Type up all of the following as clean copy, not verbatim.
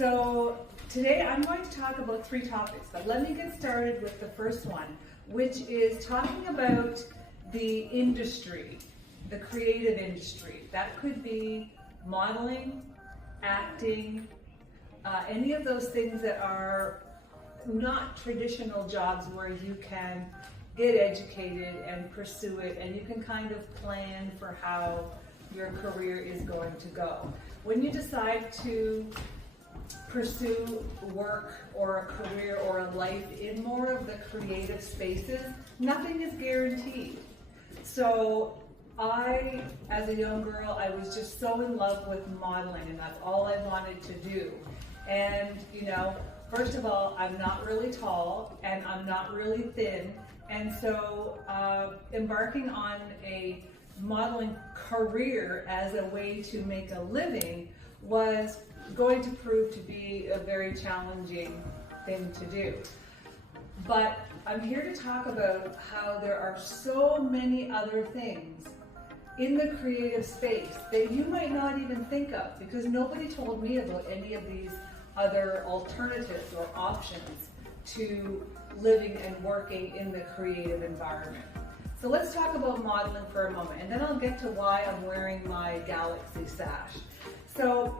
So today I'm going to talk about 3 topics, but let me get started with the first one, which is talking about the industry, the creative industry. That could be modeling, acting, any of those things that are not traditional jobs where you can get educated and pursue it, and you can kind of plan for how your career is going to go. When you decide to pursue work or a career or a life in more of the creative spaces, nothing is guaranteed. So I, as a young girl, I was just so in love with modeling, and that's all I wanted to do. And first of all, I'm not really tall and I'm not really thin, and so embarking on a modeling career as a way to make a living was going to prove to be a very challenging thing to do. But I'm here to talk about how there are so many other things in the creative space that you might not even think of, because nobody told me about any of these other alternatives or options to living and working in the creative environment. So let's talk about modeling for a moment, and then I'll get to why I'm wearing my Galaxy sash. So,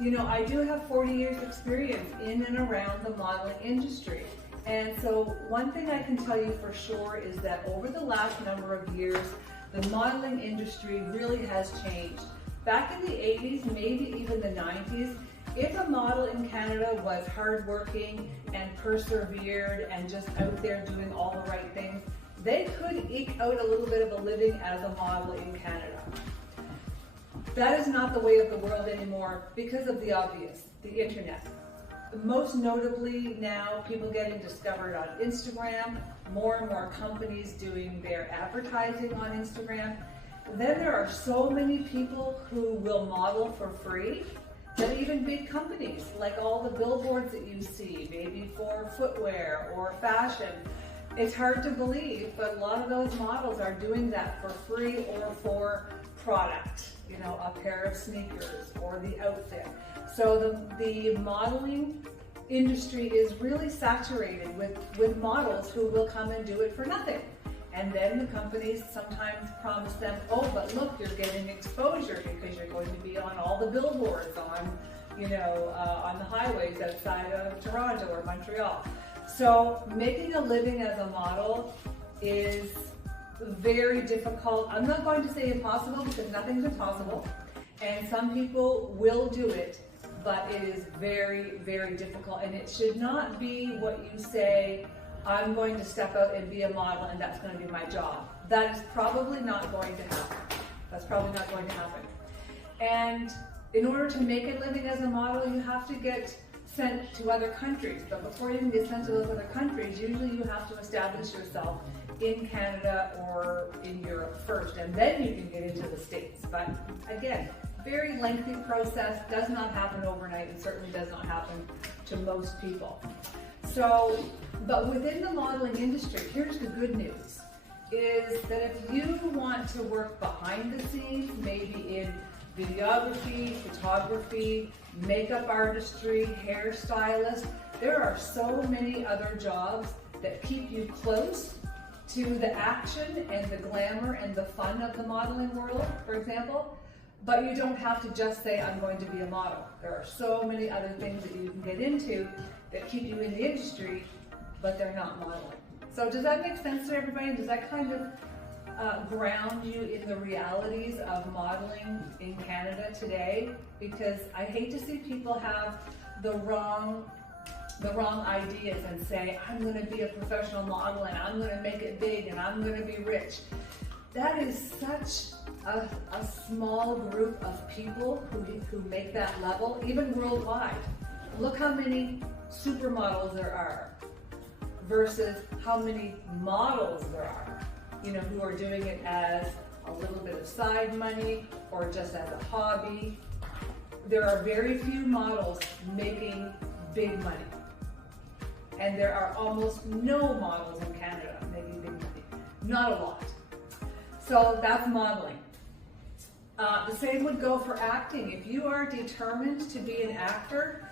I do have 40 years experience in and around the modeling industry. And so one thing I can tell you for sure is that over the last number of years, the modeling industry really has changed. Back in the 80s, maybe even the 90s, if a model in Canada was hardworking and persevered and just out there doing all the right things, they could eke out a little bit of a living as a model in Canada. That is not the way of the world anymore because of the obvious, the internet. Most notably now, people getting discovered on Instagram, more and more companies doing their advertising on Instagram. Then there are so many people who will model for free that even big companies, like all the billboards that you see, maybe for footwear or fashion, it's hard to believe, but a lot of those models are doing that for free or for product, a pair of sneakers or the outfit. So the modeling industry is really saturated with models who will come and do it for nothing. And then the companies sometimes promise them, oh, but look, you're getting exposure because you're going to be on all the billboards on the highways outside of Toronto or Montreal. So making a living as a model is very difficult. I'm not going to say impossible, because nothing's impossible, and some people will do it, but it is very, very difficult, and it should not be what you say, I'm going to step out and be a model and that's going to be my job. That is probably not going to happen. That's probably not going to happen. And in order to make a living as a model, you have to get sent to other countries. But before you can get sent to those other countries, usually you have to establish yourself in Canada or in Europe first, and then you can get into the States. But again, very lengthy process, does not happen overnight, and certainly does not happen to most people. So, but within the modeling industry, here's the good news, is that if you want to work behind the scenes, maybe in videography, photography, makeup artistry, hairstylist, there are so many other jobs that keep you close to the action and the glamour and the fun of the modeling world, for example, but you don't have to just say, I'm going to be a model. There are so many other things that you can get into that keep you in the industry, but they're not modeling. So does that make sense to everybody? Does that kind of ground you in the realities of modeling in Canada today? Because I hate to see people have the wrong ideas and say, I'm going to be a professional model and I'm going to make it big and I'm going to be rich. That is such a small group of people who make that level, even worldwide. Look how many supermodels there are versus how many models there are, who are doing it as a little bit of side money or just as a hobby. There are very few models making big money. And there are almost no models in Canada making big money. Not a lot. So that's modeling. The same would go for acting. If you are determined to be an actor,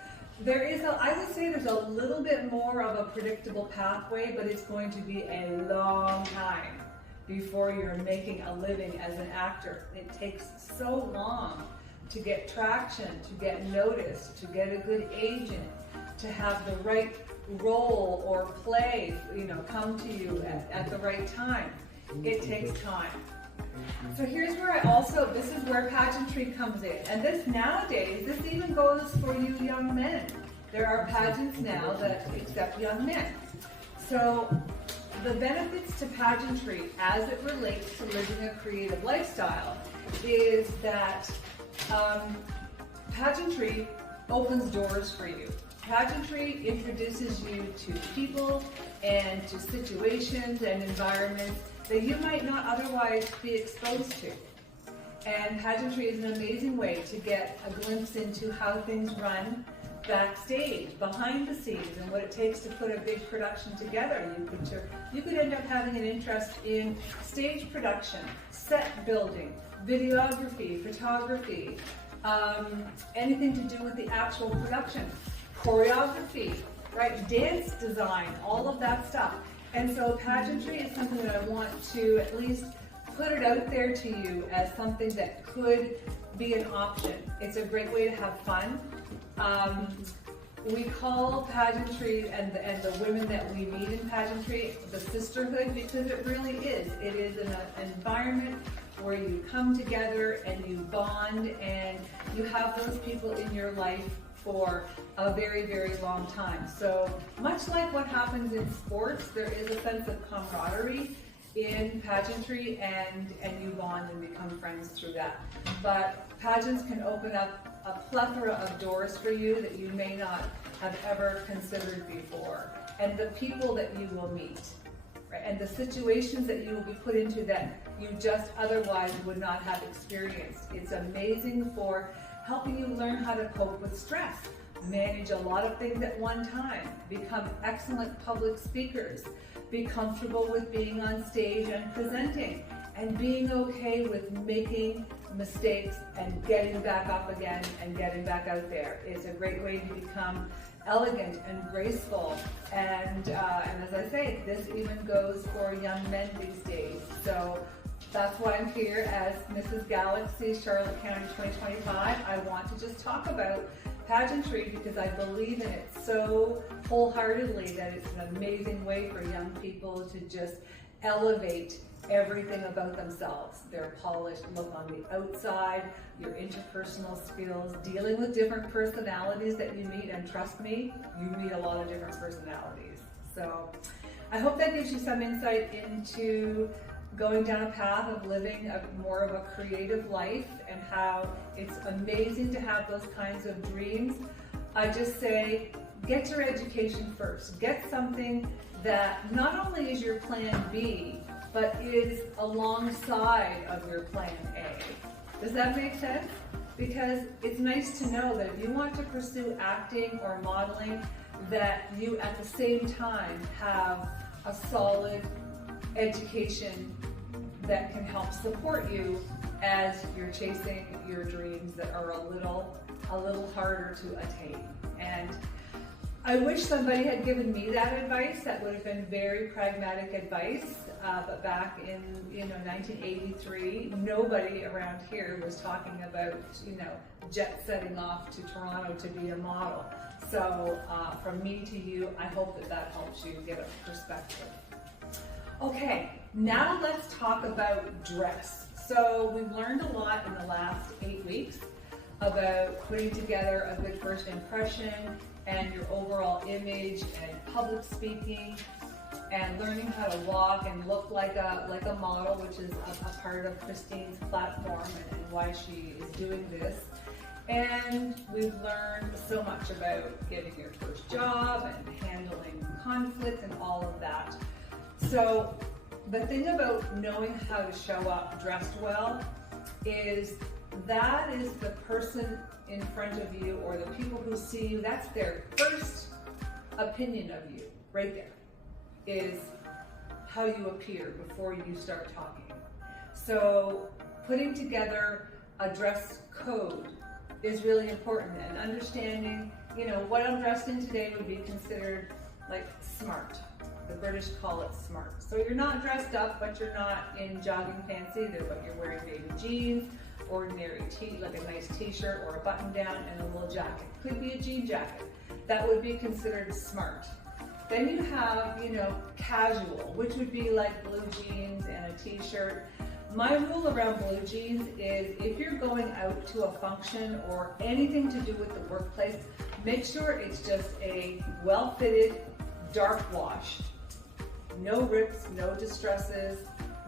I would say there's a little bit more of a predictable pathway, but it's going to be a long time before you're making a living as an actor. It takes so long to get traction, to get noticed, to get a good agent, to have the right role or play, come to you at the right time. It takes time. So here's where this is where pageantry comes in. And this nowadays, this even goes for you young men. There are pageants now that accept young men. So the benefits to pageantry as it relates to living a creative lifestyle is that pageantry opens doors for you. Pageantry introduces you to people and to situations and environments that you might not otherwise be exposed to. And pageantry is an amazing way to get a glimpse into how things run backstage, behind the scenes, and what it takes to put a big production together. You could end up having an interest in stage production, set building, videography, photography, anything to do with the actual production, choreography, right, dance design, all of that stuff. And so pageantry is something that I want to at least put it out there to you as something that could be an option. It's a great way to have fun. We call pageantry and the women that we meet in pageantry the sisterhood, because it really is. It is an environment where you come together and you bond and you have those people in your life for a very, very long time. So much like what happens in sports, there is a sense of camaraderie in pageantry, and you bond and become friends through that. But pageants can open up a plethora of doors for you that you may not have ever considered before, and the people that you will meet, right? And the situations that you will be put into that you just otherwise would not have experienced. It's amazing for helping you learn how to cope with stress, manage a lot of things at one time, become excellent public speakers, be comfortable with being on stage and presenting, and being okay with making mistakes and getting back up again and getting back out there. It's a great way to become elegant and graceful. And as I say, this even goes for young men these days. So that's why I'm here as Mrs. Galaxy Charlotte County 2025. I want to just talk about pageantry because I believe in it so wholeheartedly that it's an amazing way for young people to just elevate everything about themselves. Their polished look on the outside, your interpersonal skills, dealing with different personalities that you meet, and trust me, you meet a lot of different personalities. So I hope that gives you some insight into going down a path of living more of a creative life and how it's amazing to have those kinds of dreams. I just say, get your education first. Get something that not only is your plan B, but is alongside of your plan A. Does that make sense? Because it's nice to know that if you want to pursue acting or modeling, that you at the same time have a solid education that can help support you as you're chasing your dreams that are a little harder to attain. And I wish somebody had given me that advice. That would have been very pragmatic advice. But back in 1983, nobody around here was talking about jet setting off to Toronto to be a model. So from me to you, I hope that helps you get a perspective. Okay, now let's talk about dress. So we've learned a lot in the last 8 weeks about putting together a good first impression and your overall image and public speaking and learning how to walk and look like a model, which is a part of Christine's platform and why she is doing this. And we've learned so much about getting your first job and handling conflict and all of that. So the thing about knowing how to show up dressed well is that is the person in front of you or the people who see you, that's their first opinion of you, right there, is how you appear before you start talking. So putting together a dress code is really important, and understanding you know, what I'm dressed in today would be considered like smart. The British call it smart. So you're not dressed up, but you're not in jogging pants either, but you're wearing baby jeans, ordinary like a nice t-shirt or a button down and a little jacket. Could be a jean jacket. That would be considered smart. Then you have, you know, casual, which would be like blue jeans and a t-shirt. My rule around blue jeans is if you're going out to a function or anything to do with the workplace, make sure it's just a well-fitted, dark wash. No rips, no distresses,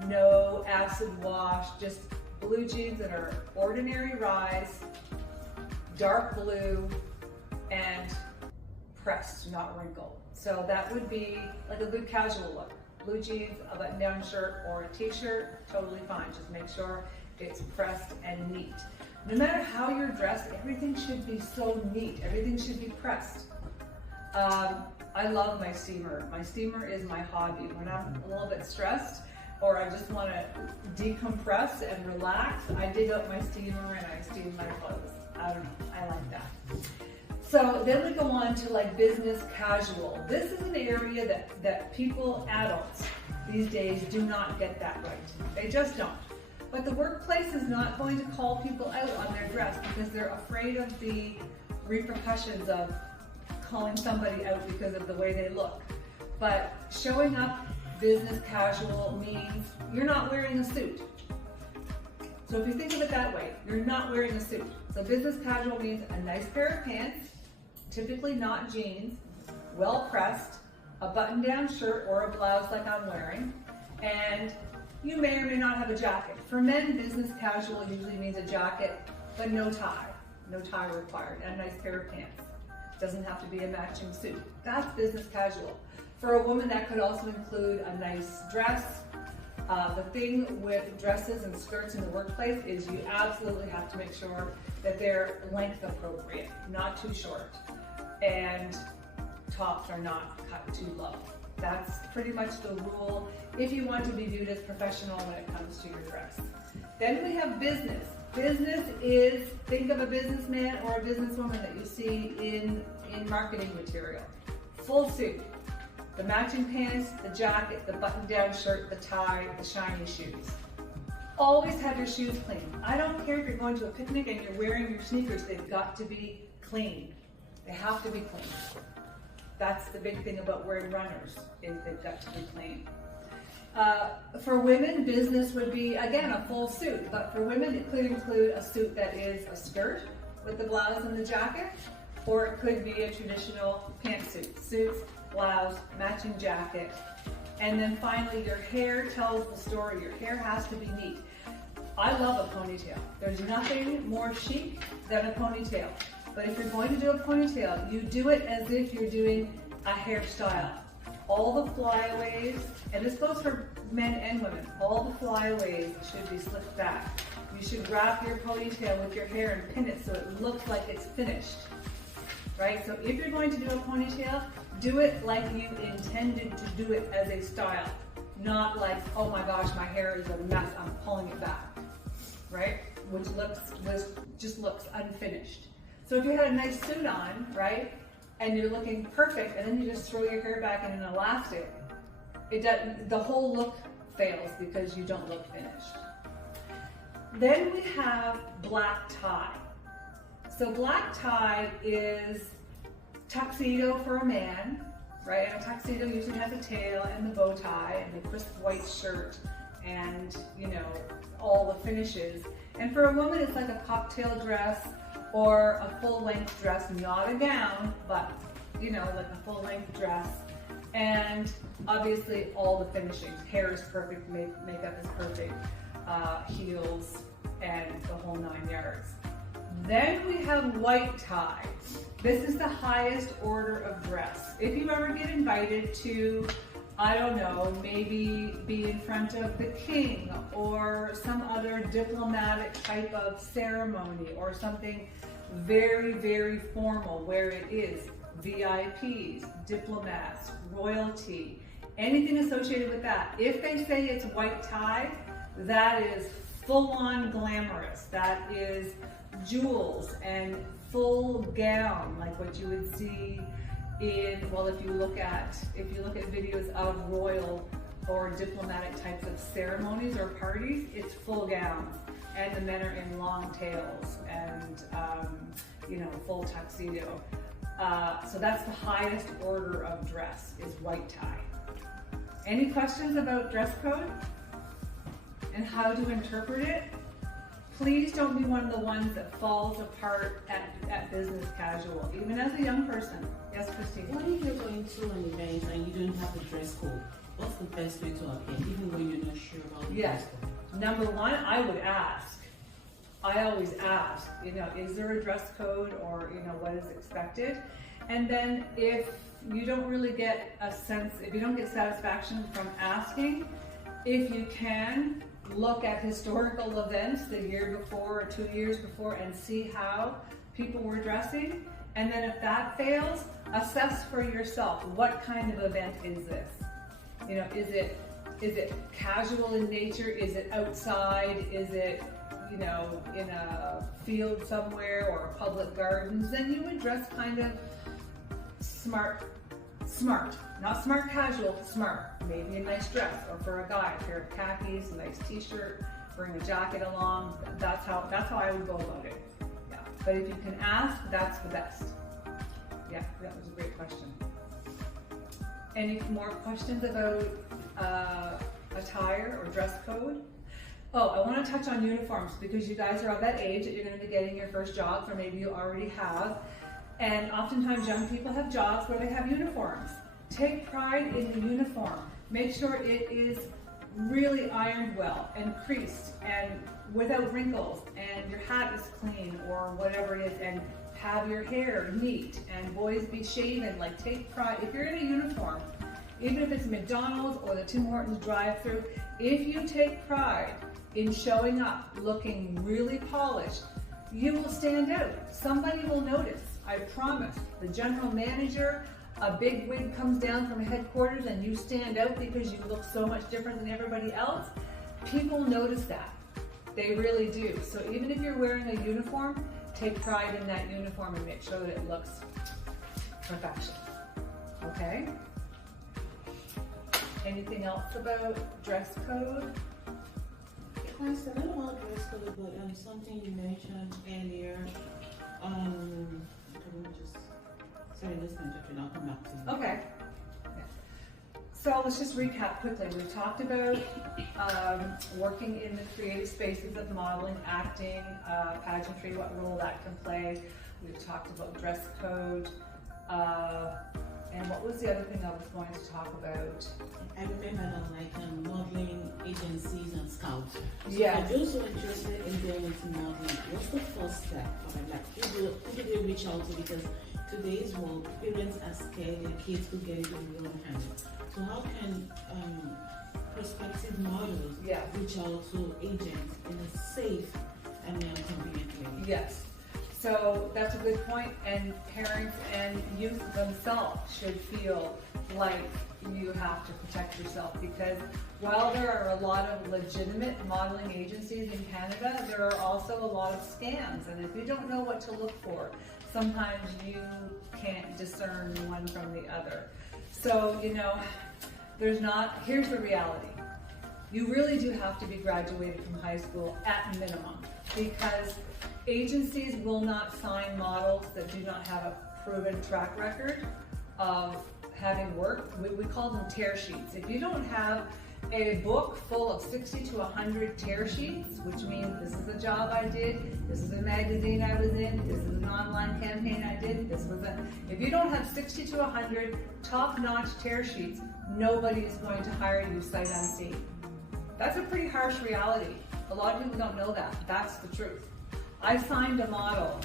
no acid wash, just blue jeans that are ordinary rise, dark blue, and pressed, not wrinkled. So that would be like a good casual look. Blue jeans, a button-down shirt, or a t-shirt, totally fine. Just make sure it's pressed and neat. No matter how you're dressed, everything should be so neat. Everything should be pressed. I love my steamer. My steamer is my hobby. When I'm a little bit stressed or I just want to decompress and relax, I dig up my steamer and I steam my clothes. I don't know, I like that. So then we go on to like business casual. This is an area that people, adults these days, do not get that right. They just don't. But the workplace is not going to call people out on their dress because they're afraid of the repercussions of calling somebody out because of the way they look. But showing up business casual means you're not wearing a suit. So if you think of it that way, you're not wearing a suit. So business casual means a nice pair of pants, typically not jeans, well pressed, a button-down shirt or a blouse like I'm wearing, and you may or may not have a jacket. For men, business casual usually means a jacket, but no tie. No tie required, and a nice pair of pants. Doesn't have to be a matching suit. That's business casual. For a woman, that could also include a nice dress. The thing with dresses and skirts in the workplace is you absolutely have to make sure that they're length appropriate, not too short. And tops are not cut too low. That's pretty much the rule if you want to be viewed as professional when it comes to your dress. Then we have business. Business is, think of a businessman or a businesswoman that you see in marketing material. Full suit, the matching pants, the jacket, the button-down shirt, the tie, the shiny shoes. Always have your shoes clean. I don't care if you're going to a picnic and you're wearing your sneakers, they've got to be clean. They have to be clean. That's the big thing about wearing runners, is they've got to be clean. For women, business would be, again, a full suit, but for women, it could include a suit that is a skirt with the blouse and the jacket, or it could be a traditional pantsuit. Suits, blouse, matching jacket, and then finally, your hair tells the story. Your hair has to be neat. I love a ponytail. There's nothing more chic than a ponytail. But if you're going to do a ponytail, you do it as if you're doing a hairstyle. All the flyaways, and this goes for men and women, all the flyaways should be slicked back. You should wrap your ponytail with your hair and pin it so it looks like it's finished, right? So if you're going to do a ponytail, do it like you intended to do it as a style, not like, oh my gosh, my hair is a mess, I'm pulling it back, right? Which just looks unfinished. So if you had a nice suit on, right, and you're looking perfect, and then you just throw your hair back in an elastic, the whole look fails because you don't look finished. Then we have black tie. So black tie is tuxedo for a man, right? And a tuxedo usually has a tail and the bow tie and the crisp white shirt and, you know, all the finishes. And for a woman, it's like a cocktail dress or a full-length dress, not a gown, but, you know, like a full-length dress. And obviously all the finishings. Hair is perfect, makeup is perfect, heels, and the whole 9 yards. Then we have white tie. This is the highest order of dress. If you ever get invited to, I don't know, maybe be in front of the king or some other diplomatic type of ceremony or something very, very formal where it is VIPs, diplomats, royalty, anything associated with that. If they say it's white tie, that is full-on glamorous. That is jewels and full gown, like what you would see in, well, if you look at videos of royal or diplomatic types of ceremonies or parties, it's full gowns, and the men are in long tails and full tuxedo. So that's the highest order of dress, is white tie. Any questions about dress code and how to interpret it? Please don't be one of the ones that falls apart at business casual, even as a young person. Yes, Christine? What if you're going to an event and you don't have a dress code? What's the best way to appear, even when you're not sure about the dress code? Number one, I would ask. I always ask, is there a dress code, or, what is expected? And then if you don't really get a sense, if you don't get satisfaction from asking, if you can, look at historical events the year before or 2 years before and see how people were dressing. And then if that fails, assess for yourself, what kind of event is this? Is it casual in nature? Is it outside? Is it, in a field somewhere or public gardens? Then you would dress kind of smart, not smart casual, smart. Maybe a nice dress, or for a guy, a pair of khakis, a nice t-shirt, bring a jacket along. That's how I would go about it. Yeah. But if you can ask, that's the best. Yeah, that was a great question. Any more questions about attire or dress code? Oh, I want to touch on uniforms, because you guys are of that age that you're going to be getting your first jobs, or maybe you already have. And oftentimes young people have jobs where they have uniforms. Take pride in the uniform. Make sure it is really ironed well and creased and without wrinkles, and your hat is clean or whatever it is, and have your hair neat, and boys be shaven. Like, take pride. If you're in a uniform, even if it's McDonald's or the Tim Hortons drive-thru, if you take pride in showing up looking really polished, you will stand out. Somebody will notice, I promise. The general manager, a big wig comes down from headquarters and you stand out because you look so much different than everybody else, people notice that. They really do. So even if you're wearing a uniform, take pride in that uniform and make sure that it looks perfection. Okay? Anything else about dress code? Yes, a little about dress code, but something you mentioned earlier. Sorry, let's continue. I'll come back to you. Okay. So let's just recap quickly. We talked about working in the creative spaces of modeling, acting, pageantry, what role that can play. We've talked about dress code. And what was the other thing I was going to talk about? I remember modeling agencies and scouts. Yeah. For those who are interested in going into modeling, what's the first step? Who do they reach out to? Because today's world, parents are scared their kids could get into the wrong hands. So how can prospective models reach out to agents in a safe and convenient way? Yes. So that's a good point, and parents and youth themselves should feel like you have to protect yourself, because while there are a lot of legitimate modeling agencies in Canada, there are also a lot of scams, and if you don't know what to look for, sometimes you can't discern one from the other. So, here's the reality. You really do have to be graduated from high school at minimum, because agencies will not sign models that do not have a proven track record of having worked. We call them tear sheets. If you don't have a book full of 60 to 100 tear sheets, which means this is a job I did, this is a magazine I was in, this is an online campaign I did, if you don't have 60 to 100 top-notch tear sheets, nobody is going to hire you sight unseen. That's a pretty harsh reality. A lot of people don't know that. That's the truth. I signed a model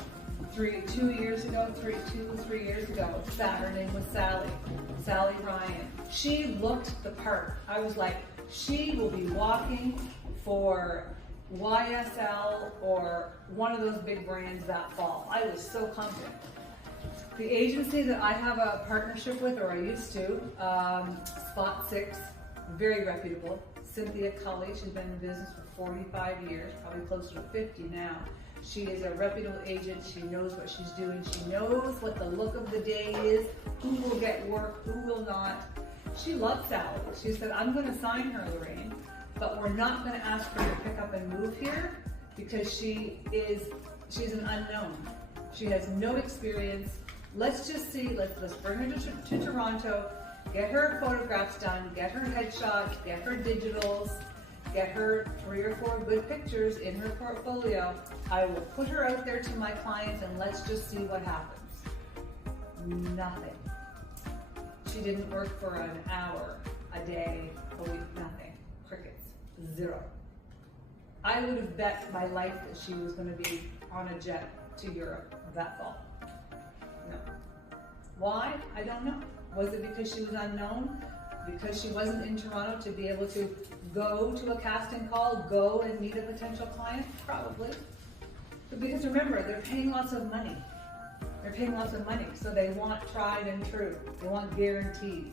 3 years ago, her name was Sally Ryan. She looked the part. I was like, she will be walking for YSL or one of those big brands that fall. I was so confident. The agency that I have a partnership with, or I used to, Spot 6, very reputable. Cynthia Cully, she's been in business for 45 years, probably closer to 50 now. She is a reputable agent. She knows what she's doing. She knows what the look of the day is, who will get work, who will not. She loves Sally. She said, I'm going to sign her, Lorraine, but we're not going to ask her to pick up and move here because she's an unknown. She has no experience. Let's just see, let's bring her to Toronto, get her photographs done, get her headshots, get her digitals, get her 3 or 4 good pictures in her portfolio. I will put her out there to my clients and let's just see what happens. Nothing. She didn't work for an hour, a day, a week, nothing. Crickets. 0. I would have bet my life that she was going to be on a jet to Europe that fall. No. Why? I don't know. Was it because she was unknown? Because she wasn't in Toronto to be able to go to a casting call, go and meet a potential client? Probably. But because remember, they're paying lots of money. They're paying lots of money, so they want tried and true. They want guarantees.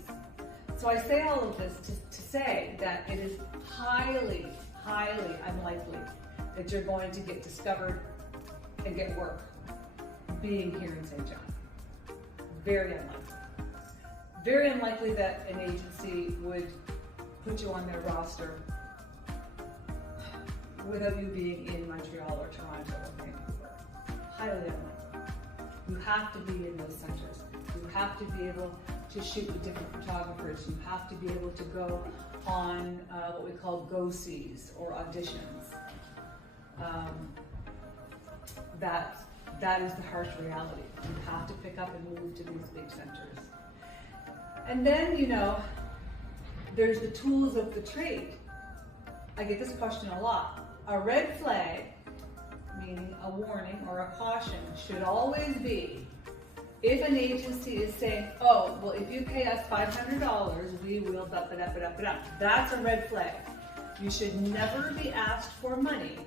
So I say all of this to say that it is highly, highly unlikely that you're going to get discovered and get work being here in St. John. Very unlikely. Very unlikely that an agency would put you on their roster without you being in Montreal or Toronto or Vancouver. Highly unlikely. You have to be in those centers. You have to be able to shoot with different photographers. You have to be able to go on what we call go-sees or auditions. That is the harsh reality. You have to pick up and move to these big centers. And then, you know, there's the tools of the trade. I get this question a lot. A red flag, meaning a warning or a caution, should always be if an agency is saying, oh, well, if you pay us $500, we will da-ba-da-ba-da-ba-da. That's a red flag. You should never be asked for money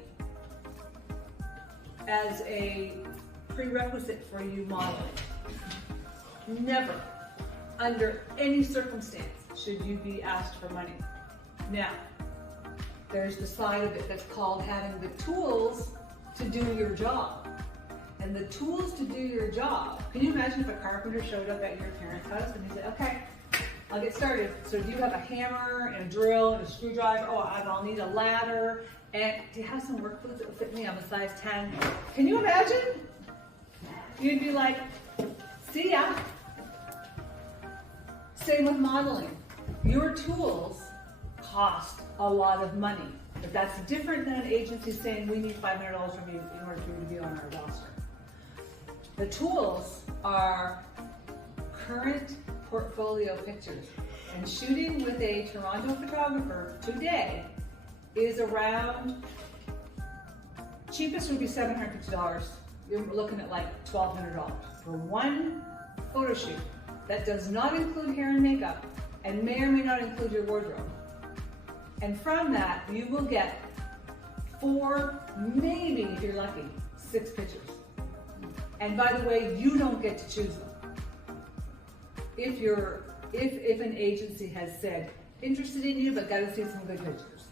as a prerequisite for you modeling. Never, under any circumstance, should you be asked for money. Now, there's the side of it that's called having the tools to do your job. And the tools to do your job, can you imagine if a carpenter showed up at your parents' house and he said, okay, I'll get started. So do you have a hammer and a drill and a screwdriver? Oh, I'll need a ladder. And do you have some work boots that will fit me? I'm a size 10. Can you imagine? You'd be like, see ya. Same with modeling. Your tools cost a lot of money. But that's different than an agency saying we need $500 from you in order for you to be on our roster. The tools are current portfolio pictures. And shooting with a Toronto photographer today is around, cheapest would be $750. You're looking at like $1,200 for one photo shoot. That does not include hair and makeup and may or may not include your wardrobe. And from that, you will get 4, maybe if you're lucky, 6 pictures. And by the way, you don't get to choose them. If an agency has said, interested in you, but gotta see some good pictures,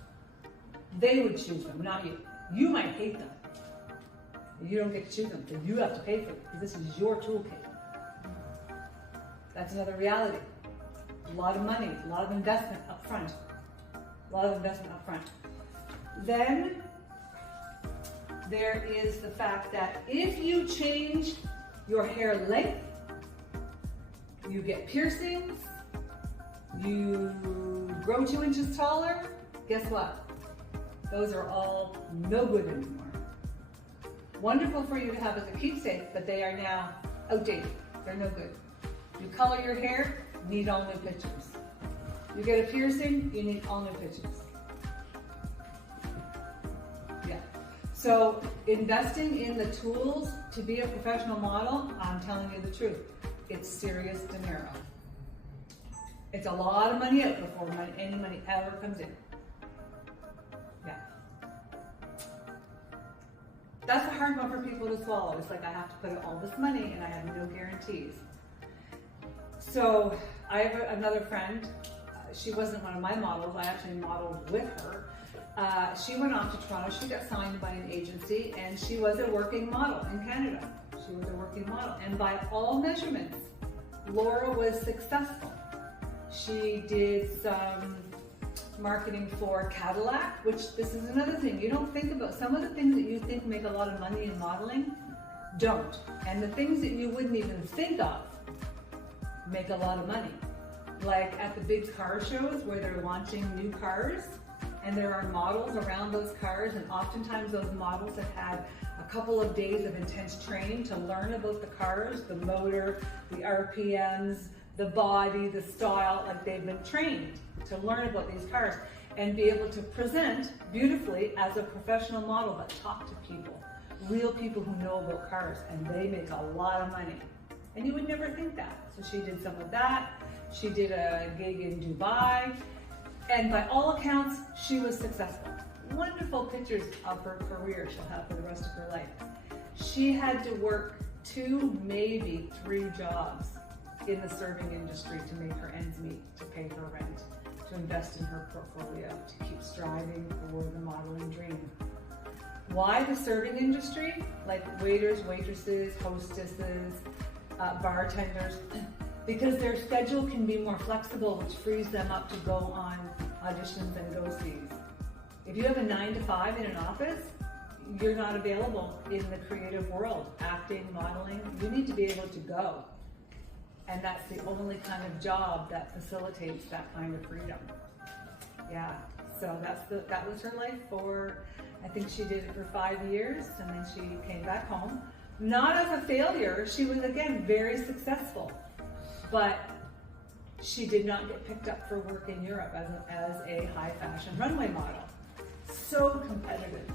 they would choose them, not you. You might hate them. You don't get to choose them, so you have to pay for it, because this is your toolkit. That's another reality. A lot of money, a lot of investment up front. Then there is the fact that if you change your hair length, you get piercings, you grow 2 inches taller, guess what? Those are all no good anymore. Wonderful for you to have as a keepsake, but they are now outdated. They're no good. You color your hair, need all new pictures. You get a piercing, you need all new pictures. Yeah. So investing in the tools to be a professional model, I'm telling you the truth, it's serious dinero. It's a lot of money out before any money ever comes in. Yeah. That's a hard one for people to swallow. It's like I have to put in all this money and I have no guarantees. So I have another friend. She wasn't one of my models. I actually modeled with her. she went off to Toronto, she got signed by an agency, and she was a working model in Canada. She was a working model, and by all measurements, Laura was successful. She did some marketing for Cadillac, which this is another thing. You don't think about some of the things that you think make a lot of money in modeling, don't. And the things that you wouldn't even think of make a lot of money. Like at the big car shows where they're launching new cars, and there are models around those cars, and oftentimes those models have had a couple of days of intense training to learn about the cars, the motor, the RPMs, the body, the style. Like they've been trained to learn about these cars and be able to present beautifully as a professional model, but talk to people, real people who know about cars, and they make a lot of money. And you would never think that. So she did some of that. She did a gig in Dubai, and by all accounts, she was successful. Wonderful pictures of her career she'll have for the rest of her life. She had to work 2, maybe 3 jobs in the serving industry to make her ends meet, to pay her rent, to invest in her portfolio, to keep striving for the modeling dream. Why the serving industry? Like waiters, waitresses, hostesses, bartenders, because their schedule can be more flexible, which frees them up to go on auditions and go-sees. If you have a 9 to 5 in an office, you're not available in the creative world, acting, modeling. You need to be able to go. And that's the only kind of job that facilitates that kind of freedom. Yeah, so that was her life for, I think she did it for 5 years, and then she came back home. Not as a failure, she was again very successful, but she did not get picked up for work in Europe as a high fashion runway model. So competitive.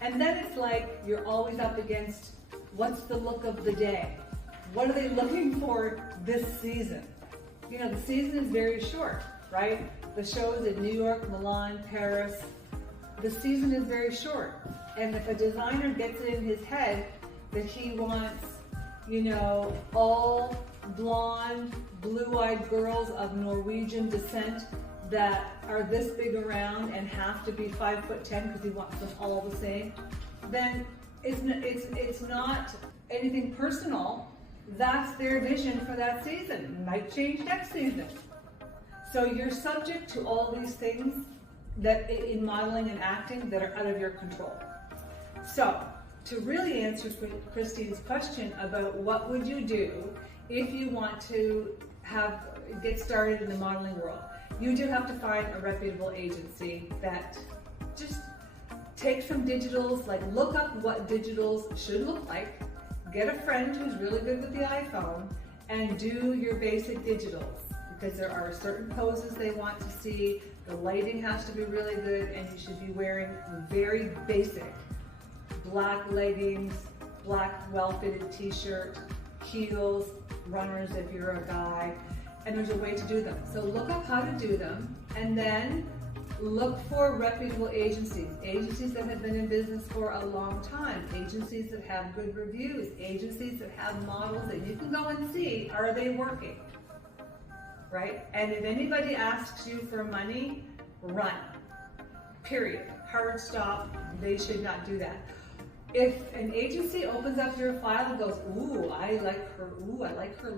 And then it's like you're always up against what's the look of the day? What are they looking for this season? You know, the season is very short, right? The shows in New York, Milan, Paris, the season is very short. And if a designer gets it in his head that he wants, you know, all blonde, blue-eyed girls of Norwegian descent that are this big around and have to be 5'10" because he wants them all the same, then it's not anything personal. That's their vision for that season. It might change next season. So you're subject to all these things that in modeling and acting that are out of your control. So to really answer Christine's question about what would you do if you want to get started in the modeling world, you do have to find a reputable agency that just take some digitals, like look up what digitals should look like, get a friend who's really good with the iPhone, and do your basic digitals, because there are certain poses they want to see, the lighting has to be really good, and you should be wearing very basic black leggings, black well-fitted t-shirt, heels, runners if you're a guy, and there's a way to do them. So look up how to do them, and then look for reputable agencies that have been in business for a long time, agencies that have good reviews, agencies that have models that you can go and see, are they working, right? And if anybody asks you for money, run, period, hard stop, they should not do that. If an agency opens up your file and goes, ooh, I like her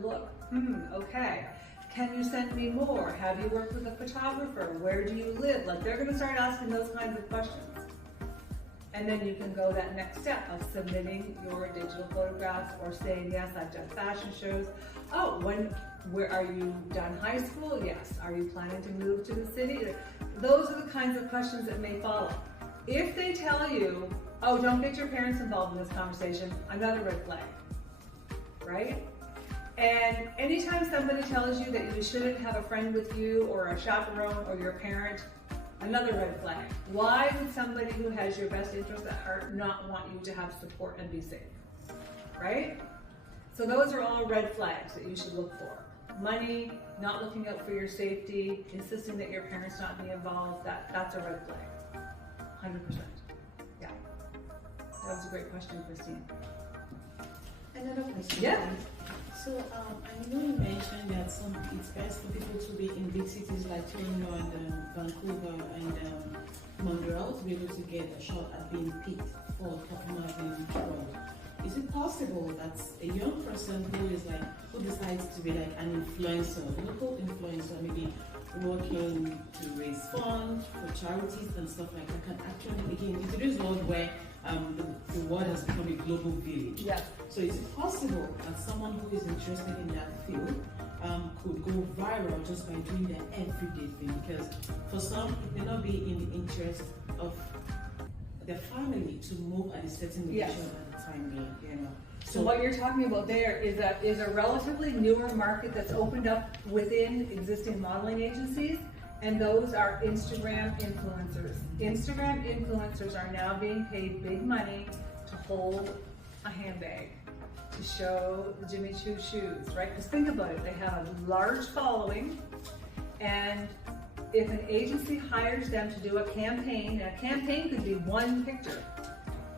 look, okay. Can you send me more? Have you worked with a photographer? Where do you live? Like, they're gonna start asking those kinds of questions. And then you can go that next step of submitting your digital photographs or saying, yes, I've done fashion shows. Oh, where are you done high school? Yes. Are you planning to move to the city? Those are the kinds of questions that may follow. If they tell you, oh, don't get your parents involved in this conversation, another red flag, right? And anytime somebody tells you that you shouldn't have a friend with you or a chaperone or your parent, another red flag. Why would somebody who has your best interest at heart not want you to have support and be safe, right? So those are all red flags that you should look for. Money, not looking out for your safety, insisting that your parents not be involved, that's a red flag, 100%. Yeah, that was a great question, Christine. Another question. Yeah. So I know you mentioned that it's best for people to be in big cities like Toronto and Vancouver and Montreal. to be able to get a shot at being picked for top modeling role? Is it possible that a young person who decides to be like an influencer, a local influencer, maybe working to raise funds for charities and stuff like that, can actually, again, in today's world where the world has become a global village. Yeah. So is it possible that someone who is interested in that field could go viral just by doing their everyday thing? Because for some, it may not be in the interest of their family to move at a certain location at the time being, you know. So what you're talking about there is a relatively newer market that's opened up within existing modeling agencies, and those are Instagram influencers. Instagram influencers are now being paid big money to hold a handbag, to show the Jimmy Choo shoes, right? Because think about it, they have a large following, and if an agency hires them to do a campaign, and a campaign could be one picture.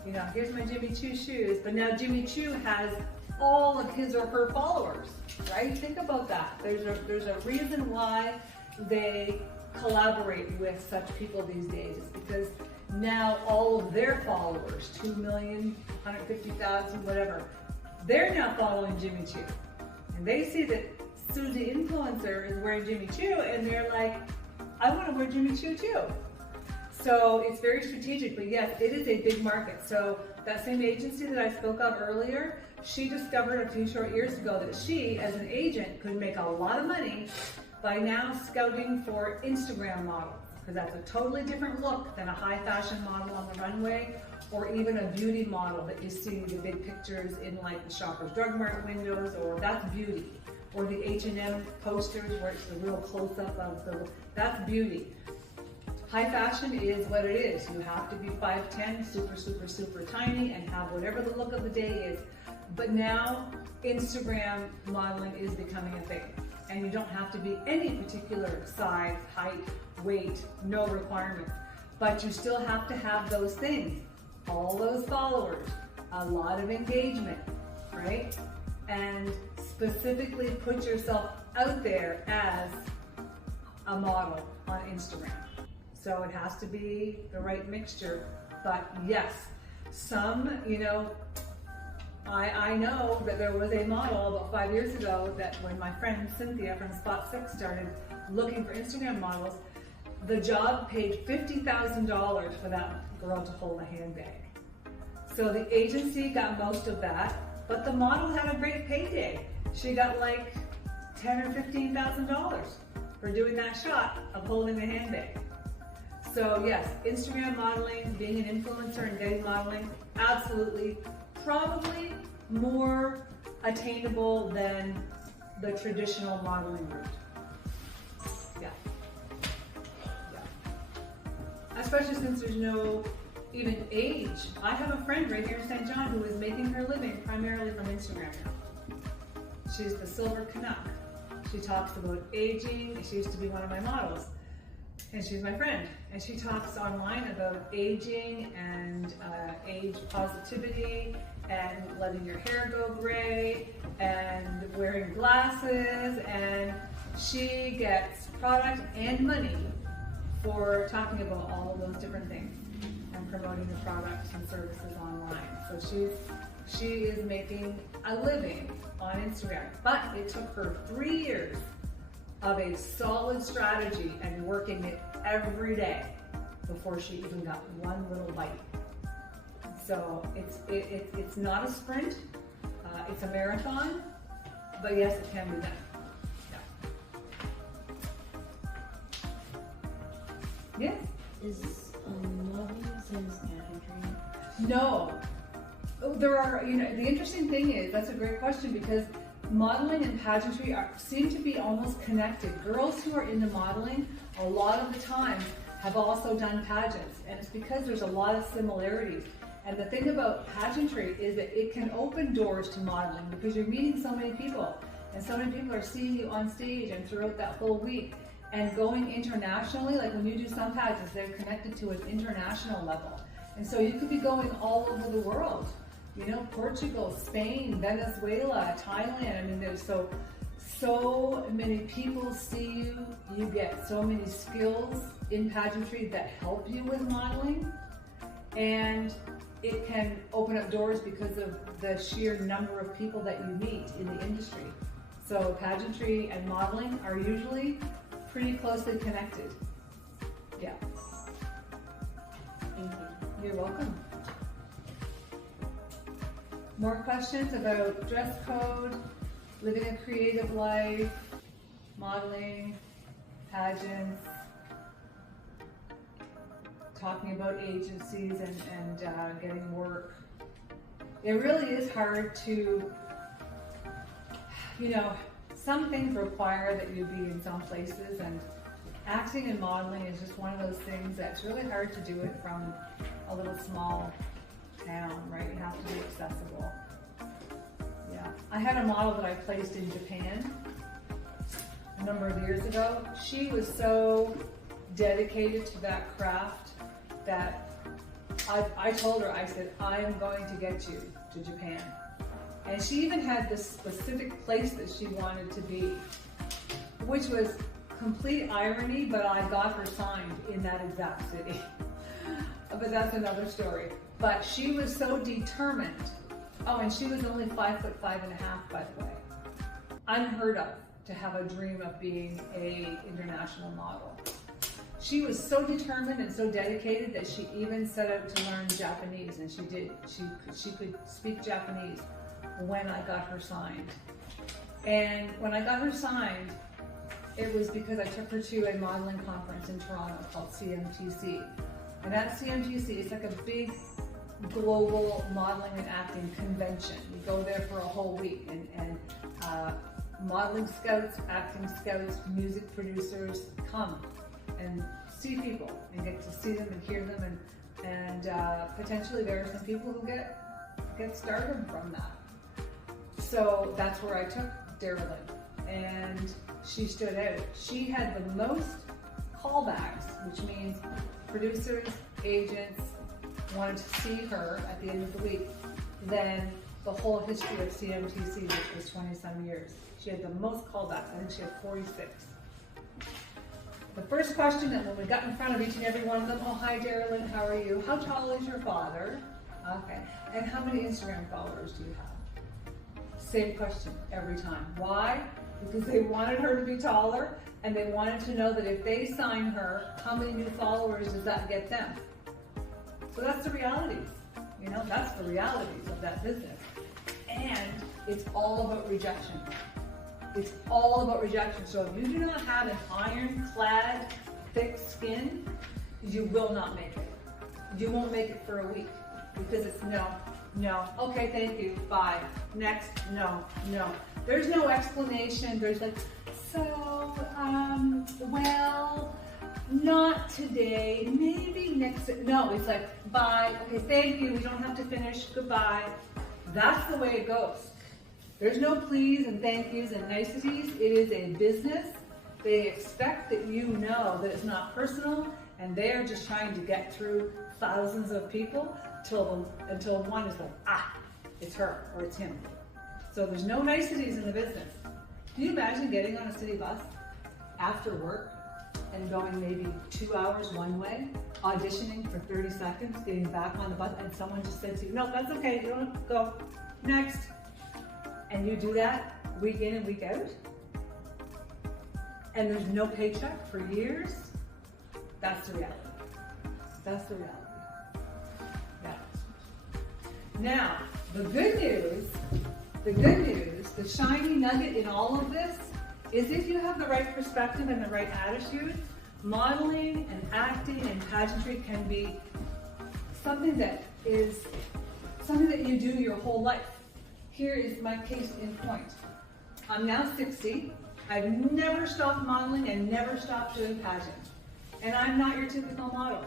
You know, here's my Jimmy Choo shoes, but now Jimmy Choo has all of his or her followers, right? Think about that. There's a reason why they collaborate with such people these days. It's because now all of their followers, 2 million, 150,000, whatever, they're now following Jimmy Choo. And they see that Susie Influencer is wearing Jimmy Choo, and they're like, I want to wear Jimmy Choo too. So it's very strategic, but yes, it is a big market. So that same agency that I spoke of earlier, she discovered a few short years ago that she, as an agent, could make a lot of money by now scouting for Instagram models, because that's a totally different look than a high fashion model on the runway, or even a beauty model that you see the big pictures in like the Shoppers Drug Mart windows, or that's beauty. Or the H&M posters where it's the real close-up of that's beauty. High fashion is what it is. You have to be 5'10", super, super, super tiny, and have whatever the look of the day is. But now, Instagram modeling is becoming a thing. And you don't have to be any particular size, height, weight, no requirements. But you still have to have those things. All those followers, a lot of engagement, right? And specifically put yourself out there as a model on Instagram. So it has to be the right mixture. But yes, some, you know, I know that there was a model about 5 years ago that when my friend Cynthia from Spot 6 started looking for Instagram models, the job paid $50,000 for that girl to hold a handbag. So the agency got most of that, but the model had a great payday. She got like $10,000 or $15,000 for doing that shot of holding the handbag. So yes, Instagram modeling, being an influencer and getting modeling, absolutely, probably more attainable than the traditional modeling route. Yeah. Especially since there's no even age. I have a friend right here in St. John who is making her living primarily from Instagram now. She's the Silver Canuck. She talks about aging. She used to be one of my models. And she's my friend. And she talks online about aging and age positivity and letting your hair go gray and wearing glasses. And she gets product and money for talking about all of those different things and promoting the products and services online. So she is making a living on Instagram. But it took her 3 years of a solid strategy and working it every day before she even got one little bite. So it's not a sprint, it's a marathon, but yes, it can be done. Yeah. Yes? Is modeling since pageantry? No. There are, you know, the interesting thing is, that's a great question, because modeling and pageantry seem to be almost connected. Girls who are into modeling, a lot of the time, have also done pageants, and it's because there's a lot of similarities. And the thing about pageantry is that it can open doors to modeling because you're meeting so many people, and so many people are seeing you on stage and throughout that whole week. And going internationally, like when you do some pageants, they're connected to an international level. And so you could be going all over the world. You know, Portugal, Spain, Venezuela, Thailand. I mean, there's so so many people see you, you get so many skills in pageantry that help you with modeling, and it can open up doors because of the sheer number of people that you meet in the industry. So pageantry and modeling are usually pretty closely connected. Yeah. Thank you. You're welcome. More questions about dress code, living a creative life, modeling, pageants, talking about agencies and getting work. It really is hard to, some things require that you be in some places, and acting and modeling is just one of those things that's really hard to do it from a little small town, right? You have to be accessible. Yeah. I had a model that I placed in Japan a number of years ago. She was so dedicated to that craft that I told her, I said, I am going to get you to Japan. And she even had this specific place that she wanted to be, which was complete irony, but I got her signed in that exact city. But that's another story. But she was so determined. Oh, and she was only 5'5.5", by the way. Unheard of to have a dream of being an international model. She was so determined and so dedicated that she even set out to learn Japanese, and she did. She could speak Japanese when I got her signed. And when I got her signed, it was because I took her to a modeling conference in Toronto called CMTC. And at CMTC, it's like a big global modeling and acting convention. You go there for a whole week, and modeling scouts, acting scouts, music producers come and see people and get to see them and hear them, and potentially there are some people who get started from that. So that's where I took Darylyn, and she stood out. She had the most callbacks, which means producers, agents wanted to see her at the end of the week than the whole history of CMTC, which was 20-some years. She had the most callbacks. I think she had 46. The first question that when we got in front of each and every one of them, oh, hi Darylyn, how are you? How tall is your father? Okay. And how many Instagram followers do you have? Same question every time. Why? Because they wanted her to be taller, and they wanted to know that if they sign her, how many new followers does that get them? So that's the realities. That's the realities of that business. And it's all about rejection. It's all about rejection. So if you do not have an ironclad, thick skin, you will not make it. You won't make it for a week because it's no, okay, thank you, bye, next, no. There's no explanation. There's like, well, not today, maybe next, no, it's like, bye, okay, thank you, we don't have to finish, goodbye. That's the way it goes. There's no please and thank yous and niceties. It is a business. They expect that you know that it's not personal, and they are just trying to get through thousands of people until one is like, it's her or it's him. So there's no niceties in the business. Can you imagine getting on a city bus after work and going maybe 2 hours one way, auditioning for 30 seconds, getting back on the bus, and someone just said to you, no, that's okay, you don't have to go, next. And you do that week in and week out, and there's no paycheck for years. That's the reality. That's the reality. Yeah. Now, the good news, the shiny nugget in all of this is if you have the right perspective and the right attitude, modeling and acting and pageantry can be something that you do your whole life. Here is my case in point. I'm now 60. I've never stopped modeling and never stopped doing pageants. And I'm not your typical model.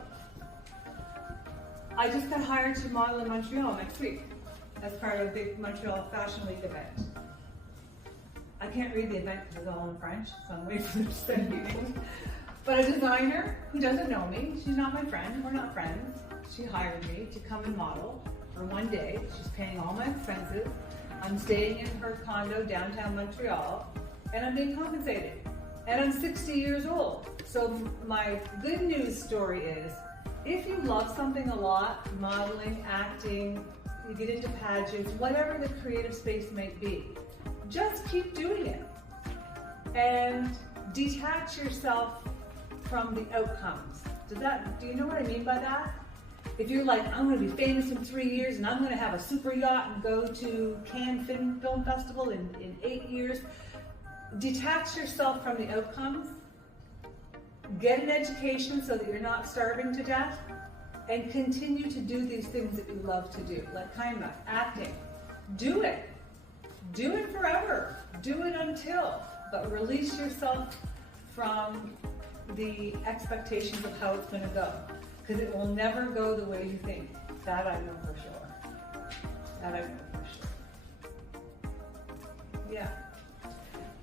I just got hired to model in Montreal next week as part of a big Montreal Fashion Week event. I can't read the event because it's all in French, so I'm waiting for them to send me English. But a designer who doesn't know me, she's not my friend, we're not friends. She hired me to come and model for one day. She's paying all my expenses. I'm staying in her condo downtown Montreal, and I'm being compensated. And I'm 60 years old. So my good news story is, if you love something a lot, modeling, acting, you get into pageants, whatever the creative space might be, just keep doing it. And detach yourself from the outcomes. Do you know what I mean by that? If you're like, I'm going to be famous in 3 years and I'm going to have a super yacht and go to Cannes Film Festival in 8 years, detach yourself from the outcomes, get an education so that you're not starving to death, and continue to do these things that you love to do, like kind of acting. Do it. Do it forever. Do it until, but release yourself from the expectations of how it's going to go, because it will never go the way you think. That I know for sure. That I know for sure. Yeah.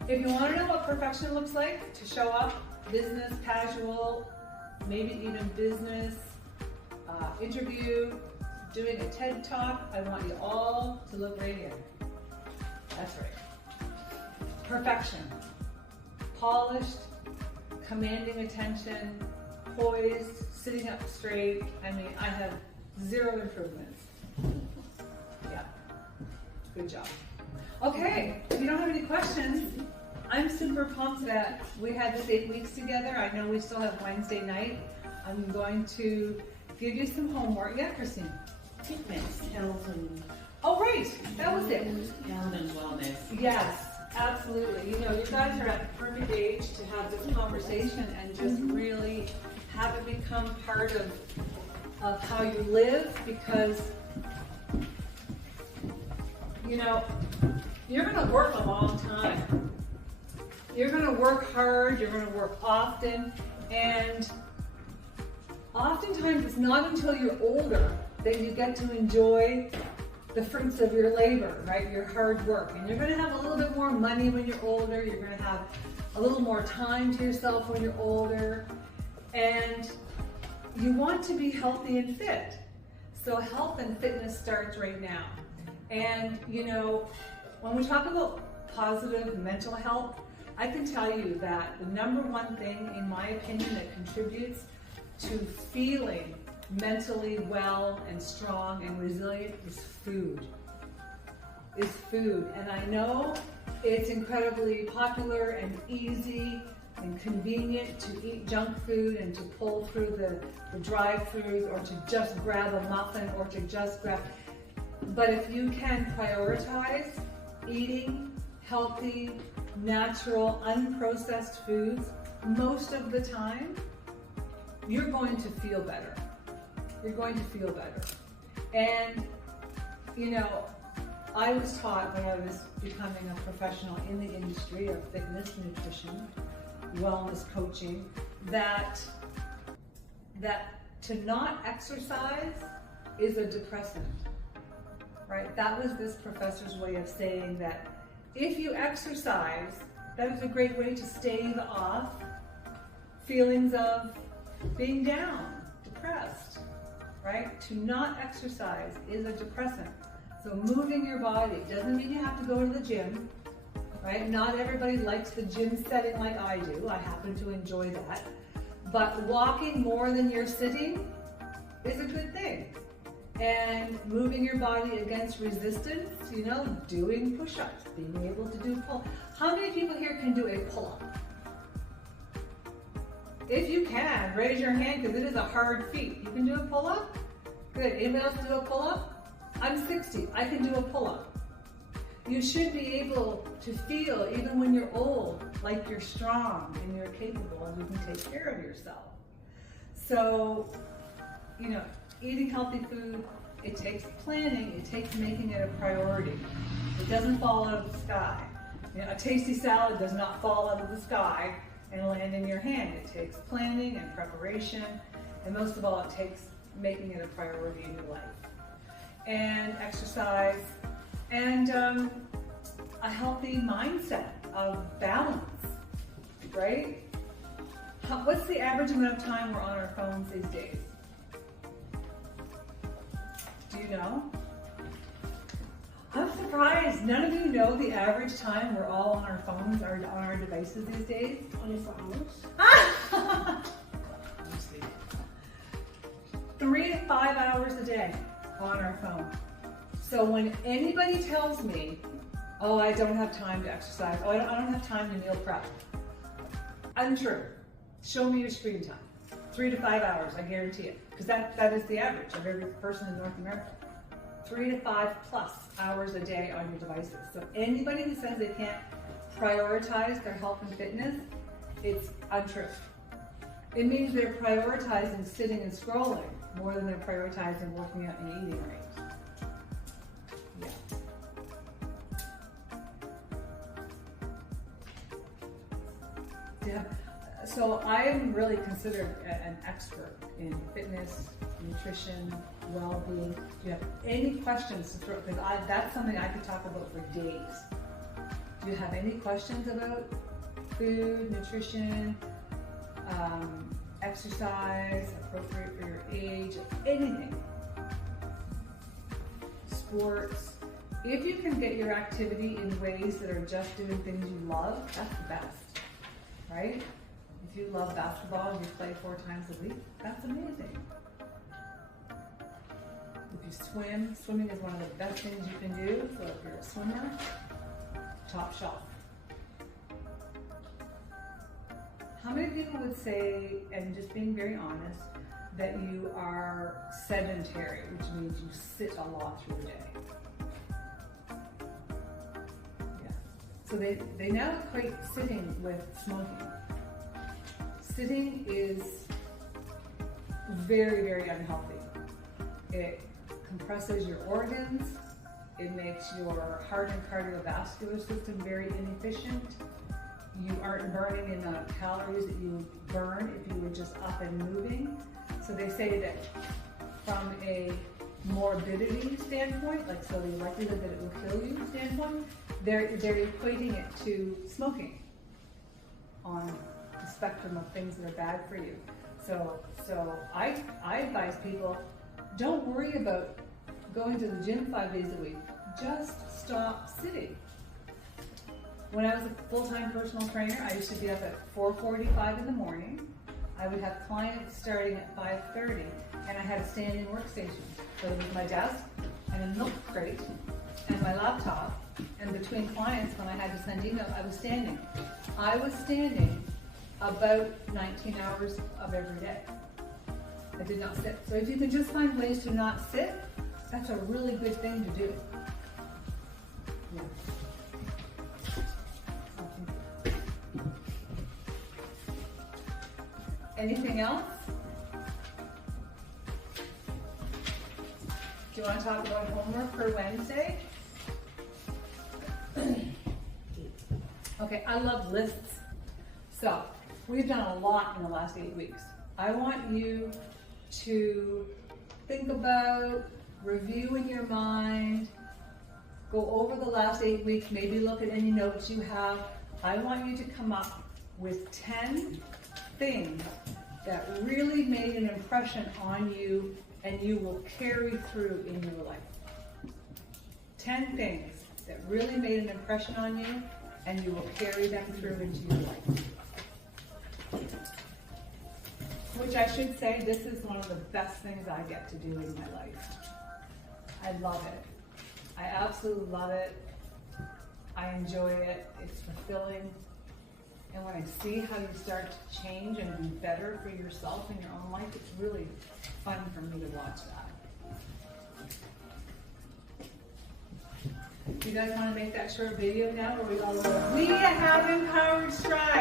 If you want to know what perfection looks like, to show up, business, casual, maybe even business, interview, doing a TED Talk, I want you all to look right here. That's right. Perfection. Polished, commanding attention, poised, sitting up straight. I mean, I have 0 improvements. Yeah. Good job. Okay, if you don't have any questions, I'm super pumped that we had this 8 weeks together. I know we still have Wednesday night. I'm going to give you some homework. Yeah, Christine? Fitness, health, and Oh, right. That was it. health and wellness. Yes, absolutely. You know, you guys are at the perfect age to have this conversation and just really have it become part of how you live, because, you know, you're going to work a long time. You're going to work hard, you're going to work often, and oftentimes it's not until you're older that you get to enjoy the fruits of your labor, right? Your hard work. And you're going to have a little bit more money when you're older. You're going to have a little more time to yourself when you're older. And you want to be healthy and fit. So health and fitness starts right now. And, you know, when we talk about positive mental health, I can tell you that the number one thing, in my opinion, that contributes to feeling mentally well and strong and resilient is food. And I know it's incredibly popular and easy and convenient to eat junk food and to pull through the drive-thrus, or to just grab a muffin, or to just grab. But if you can prioritize eating healthy, natural, unprocessed foods most of the time, you're going to feel better. You're going to feel better. And, you know, I was taught when I was becoming a professional in the industry of fitness, nutrition, wellness coaching, that to not exercise is a depressant, right? That was this professor's way of saying that if you exercise, that is a great way to stave off feelings of being down, depressed, right? To not exercise is a depressant. So moving your body doesn't mean you have to go to the gym, right? Not everybody likes the gym setting like I do. I happen to enjoy that. But walking more than you're sitting is a good thing. And moving your body against resistance, you know, doing push-ups, being able to do pull. How many people here can do a pull-up? If you can, raise your hand, because it is a hard feat. You can do a pull-up? Good. Anybody else do a pull-up? I'm 60. I can do a pull-up. You should be able to feel, even when you're old, like you're strong and you're capable and you can take care of yourself. So, you know, eating healthy food, it takes planning, it takes making it a priority. It doesn't fall out of the sky. You know, a tasty salad does not fall out of the sky and land in your hand. It takes planning and preparation, and most of all, it takes making it a priority in your life. And exercise, and a healthy mindset of balance, right? What's the average amount of time we're on our phones these days? Do you know? I'm surprised. surprised. None of you know the average time we're all on our phones or on our devices these days? 24 hours. 3 to 5 hours a day on our phone. So when anybody tells me, oh, I don't have time to exercise, oh, I don't have time to meal prep, untrue. Show me your screen time. 3 to 5 hours, I guarantee it. Because that is the average of every person in North America. 3 to 5 plus hours a day on your devices. So anybody who says they can't prioritize their health and fitness, it's untrue. It means they're prioritizing sitting and scrolling more than they're prioritizing working out and eating right. Yeah. So I am really considered an expert in fitness, nutrition, well-being. Do you have any questions to throw? Because that's something I could talk about for days. Do you have any questions about food, nutrition, exercise, appropriate for your age, anything? Sports. If you can get your activity in ways that are just doing things you love, that's the best, right? If you love basketball and you play 4 times a week, that's amazing. If you swim, swimming is one of the best things you can do. So if you're a swimmer, top shelf. How many people would say, and just being very honest, that you are sedentary, which means you sit a lot through the day? Yeah. So they now equate sitting with smoking. Sitting is very, very unhealthy. It compresses your organs. It makes your heart and cardiovascular system very inefficient. You aren't burning in the calories that you burn if you were just up and moving. So they say that from a morbidity standpoint, like so the likelihood that it will kill you standpoint, they're equating it to smoking on the spectrum of things that are bad for you. So I advise people, don't worry about going to the gym 5 days a week. Just stop sitting. When I was a full-time personal trainer, I used to be up at 4:45 in the morning. I would have clients starting at 5:30, and I had a standing workstation. So it was my desk and a milk crate and my laptop. And between clients, when I had to send emails, I was standing. I was standing about 19 hours of every day. I did not sit. So if you can just find ways to not sit, that's a really good thing to do. Yeah. Anything else? Do you want to talk about homework for Wednesday? Okay, I love lists. So, we've done a lot in the last 8 weeks. I want you to think about, review in your mind, go over the last 8 weeks, maybe look at any notes you have. I want you to come up with 10 things that really made an impression on you and you will carry through in your life. 10 things that really made an impression on you and you will carry them through into your life. Which I should say, this is one of the best things I get to do in my life. I love it. I absolutely love it. I enjoy it. It's fulfilling. And when I see how you start to change and be better for yourself in your own life, it's really fun for me to watch that. Do you guys want to make that short video now where we all go, we have empowered strides?